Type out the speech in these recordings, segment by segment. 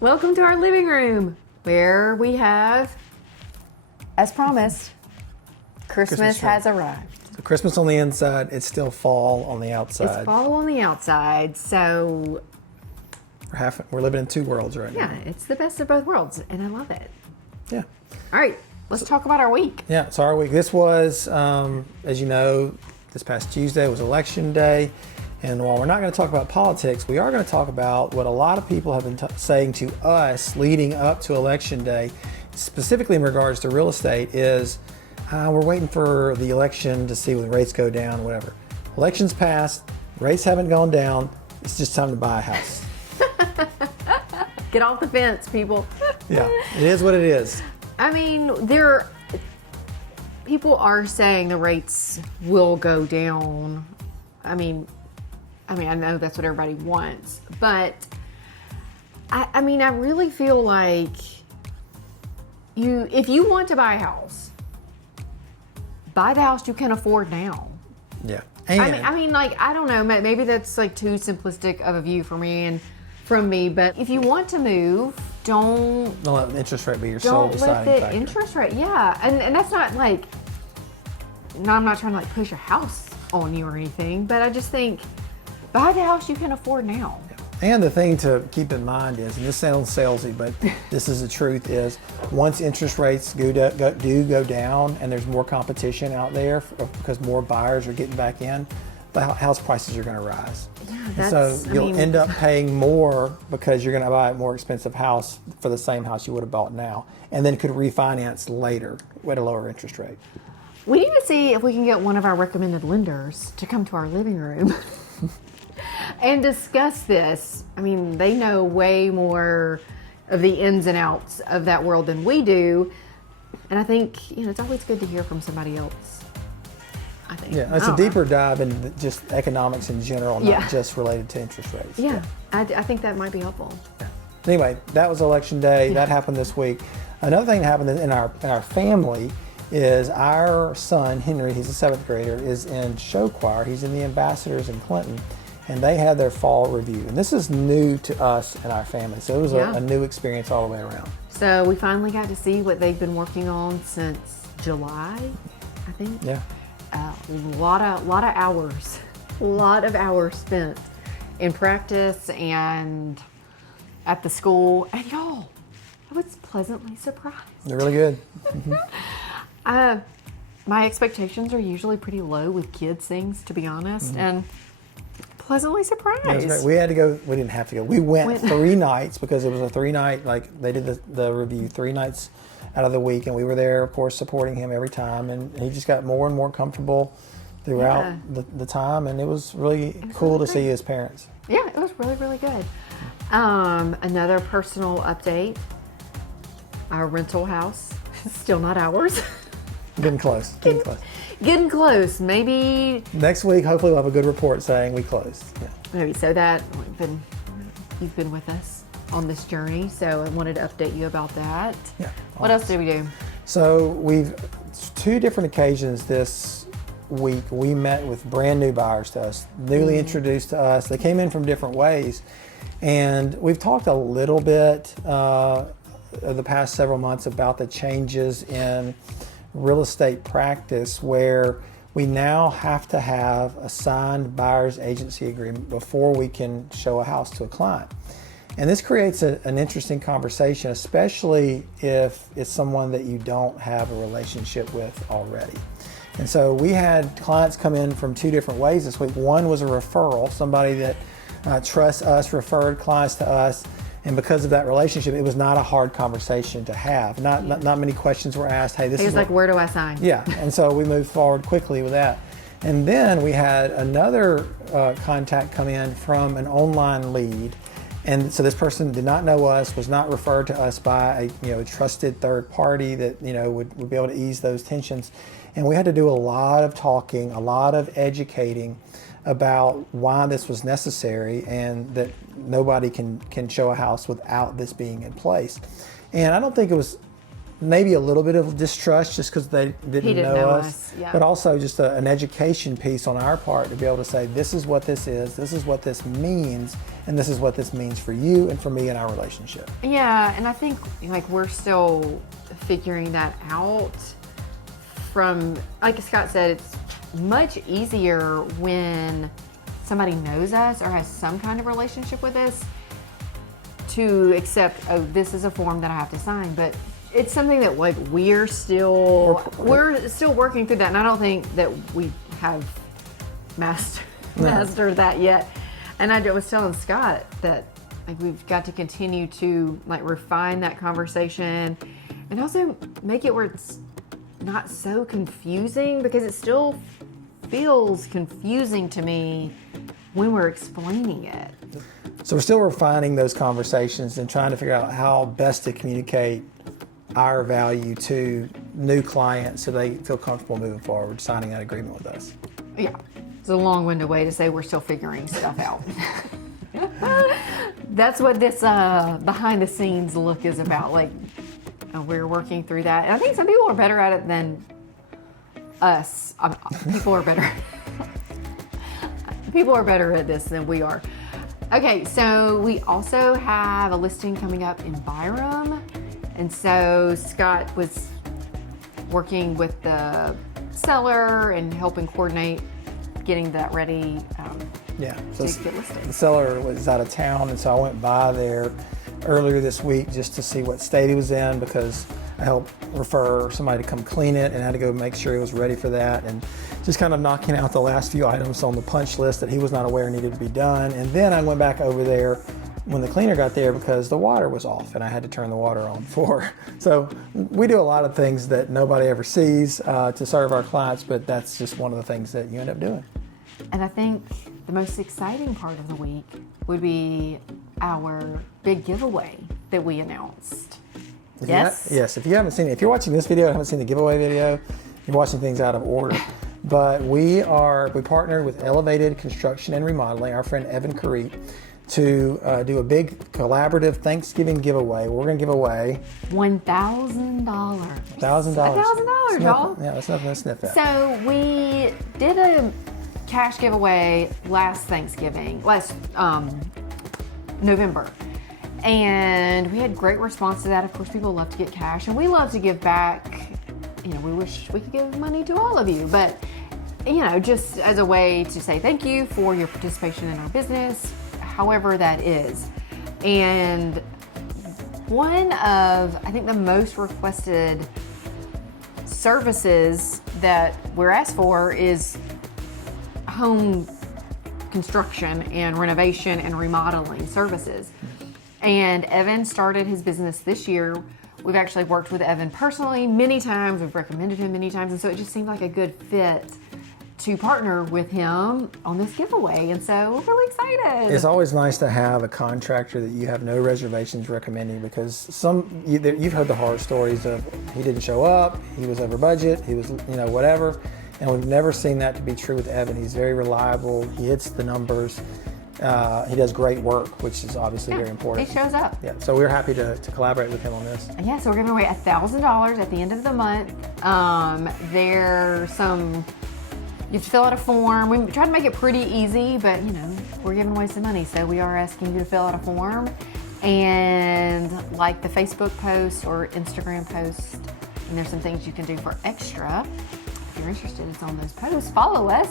Welcome to our living room where we have, as promised, Christmas tree. has arrived. So Christmas on the inside, it's still fall on the outside. It's fall on the outside, so We're living in two worlds right yeah, now. it's the best of both worlds, and I love it. Yeah. All right, let's talk about our week. Yeah, so our week. This was, as you know, this past Tuesday was election day. And while we're not going to talk about politics, we are going to talk about what a lot of people have been saying to us leading up to election day, specifically in regards to real estate, is we're waiting for the election to see when rates go down, whatever. Election's passed, rates haven't gone down, it's just time to buy a house. Get off the fence, people. Yeah, it is what it is. I mean, people are saying the rates will go down. I mean, I know that's what everybody wants, but I really feel like if you want to buy a house, buy the house you can afford now. Yeah. And I don't know, maybe that's like too simplistic of a view for me and from me, but if you want to move, don't let the interest rate be your sole deciding factor. Interest rate, yeah. And that's not like, no, I'm not trying to like push a house on you or anything, but I just think buy the house you can afford now. And the thing to keep in mind is, and this sounds salesy, but this is the truth, is once interest rates do go down and there's more competition out there because more buyers are getting back in, the house prices are going to rise. Yeah, and so you'll end up paying more because you're going to buy a more expensive house for the same house you would have bought now, and then could refinance later at a lower interest rate. We need to see if we can get one of our recommended lenders to come to our living room and discuss this. I mean, they know way more of the ins and outs of that world than we do. And I think, it's always good to hear from somebody else. I think. Yeah, it's a deeper dive in just economics in general, not just related to interest rates. Yeah, I think that might be helpful. Yeah. Anyway, that was election day. Yeah. That happened this week. Another thing that happened in our family is our son, Henry, he's a 7th grader, is in show choir. He's in the Ambassadors in Clinton. And they had their fall review. And this is new to us and our family. So it was a new experience all the way around. So we finally got to see what they've been working on since July, I think. Yeah. A lot of hours. A lot of hours spent in practice and at the school. And y'all, I was pleasantly surprised. They're really good. Mm-hmm. My expectations are usually pretty low with kids things, to be honest. Mm-hmm. And pleasantly surprised. That's right. We had to go. We didn't have to go. We went 3 nights because it was a 3-night. Like they did the review 3 nights out of the week, and we were there, of course, supporting him every time. And he just got more and more comfortable throughout the time, and it was really cool to see his parents. Yeah, it was really, really good. Another personal update: our rental house is still not ours. Getting close. Getting close. Maybe next week, hopefully, we'll have a good report saying we closed. Yeah. Maybe so. That you've been with us on this journey, so I wanted to update you about that. Yeah. What else did we do? So we've 2 different occasions this week. We met with brand new buyers to us, newly introduced to us. They came in from different ways, and we've talked a little bit the past several months about the changes in real estate practice where we now have to have a signed buyer's agency agreement before we can show a house to a client. And this creates an interesting conversation, especially if it's someone that you don't have a relationship with already. And so we had clients come in from 2 different ways this week. One was a referral, somebody that trusts us, referred clients to us. And because of that relationship, it was not a hard conversation to have. Not many questions were asked. Hey, this is like, where do I sign? Yeah, and so we moved forward quickly with that. And then we had another contact come in from an online lead. And so this person did not know us, was not referred to us by a trusted third party that would be able to ease those tensions. And we had to do a lot of talking, a lot of educating about why this was necessary and that nobody can show a house without this being in place. And I don't think it was maybe a little bit of distrust just because they didn't know us, yeah. but also just an education piece on our part to be able to say, this is what this is what this means, and this is what this means for you and for me in our relationship. Yeah, and I think like we're still figuring that out. From, like Scott said, it's much easier when somebody knows us or has some kind of relationship with us to accept, oh, this is a form that I have to sign. But it's something that like we're still working through that, and I don't think that we have mastered that yet. And I was telling Scott that like we've got to continue to like refine that conversation and also make it where it's not so confusing, because it still feels confusing to me when we're explaining it. So we're still refining those conversations and trying to figure out how best to communicate our value to new clients so they feel comfortable moving forward, signing that agreement with us. Yeah, it's a long-winded way to say we're still figuring stuff out. That's what this behind-the-scenes look is about. Like, we're working through that. And I think some people are better at it than us. People are better. People are better at this than we are. Okay, so we also have a listing coming up in Byram. And so Scott was working with the seller and helping coordinate getting that ready So to get listed. the seller was out of town, and so I went by there earlier this week just to see what state he was in, because I helped refer somebody to come clean it and had to go make sure he was ready for that, and just kind of knocking out the last few items on the punch list that he was not aware needed to be done. And then I went back over there when the cleaner got there because the water was off and I had to turn the water on for. So we do a lot of things that nobody ever sees to serve our clients, but that's just one of the things that you end up doing. And I think the most exciting part of the week would be our big giveaway that we announced. Yes? Yes, if you haven't seen it, if you're watching this video and haven't seen the giveaway video, you're watching things out of order. But we partnered with Elevated Construction and Remodeling, our friend Evan Carete, to do a big collaborative Thanksgiving giveaway. We're going to give away $1,000. $1,000. $1,000, y'all. Yeah, that's nothing to sniff at. So we did a cash giveaway last November. And we had great response to that. Of course, people love to get cash, and we love to give back. You know, we wish we could give money to all of you, but you know, just as a way to say thank you for your participation in our business, however that is. And one of, I think, the most requested services that we're asked for is home construction and renovation and remodeling services. And Evan started his business this year. We've actually worked with Evan personally many times. We've recommended him many times. And so it just seemed like a good fit to partner with him on this giveaway. And so we're really excited. It's always nice to have a contractor that you have no reservations recommending, because you've heard the horror stories of he didn't show up, he was over budget, he was, whatever. And we've never seen that to be true with Evan. He's very reliable. He hits the numbers. He does great work, which is obviously very important. He shows up. Yeah, so we're happy to collaborate with him on this. Yeah, so we're giving away $1,000 at the end of the month. You have to fill out a form. We try to make it pretty easy, but we're giving away some money, so we are asking you to fill out a form and like the Facebook post or Instagram post. And there's some things you can do for extra. If you're interested, it's on those posts. Follow us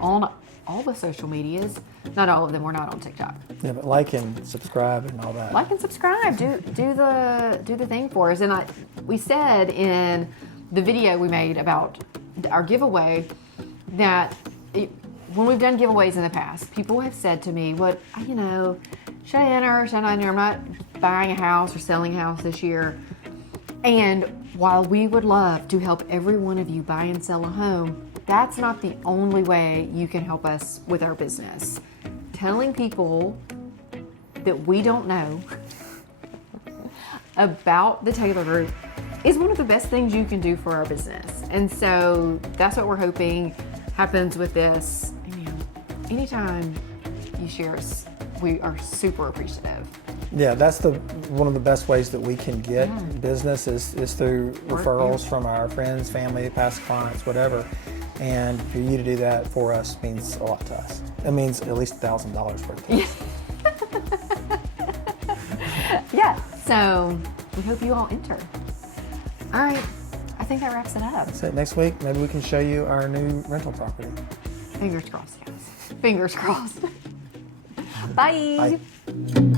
on all the social medias. Not all of them. We're not on TikTok. Yeah, but like and subscribe and all that. Like and subscribe. Do the thing for us. And we said in the video we made about our giveaway that when we've done giveaways in the past, people have said to me, should I enter? Should I not enter? I'm not buying a house or selling a house this year. And while we would love to help every one of you buy and sell a home, that's not the only way you can help us with our business. Telling people that we don't know about the Taylor Group is one of the best things you can do for our business. And so that's what we're hoping happens with this. Anytime you share us, we are super appreciative. Yeah, that's one of the best ways that we can get business is through referrals from our friends, family, past clients, whatever. And for you to do that for us means a lot to us. It means at least $1,000 worth to us. Yeah. So we hope you all enter. All right. I think that wraps it up. So next week, maybe we can show you our new rental property. Fingers crossed, guys. Fingers crossed. Bye. Bye.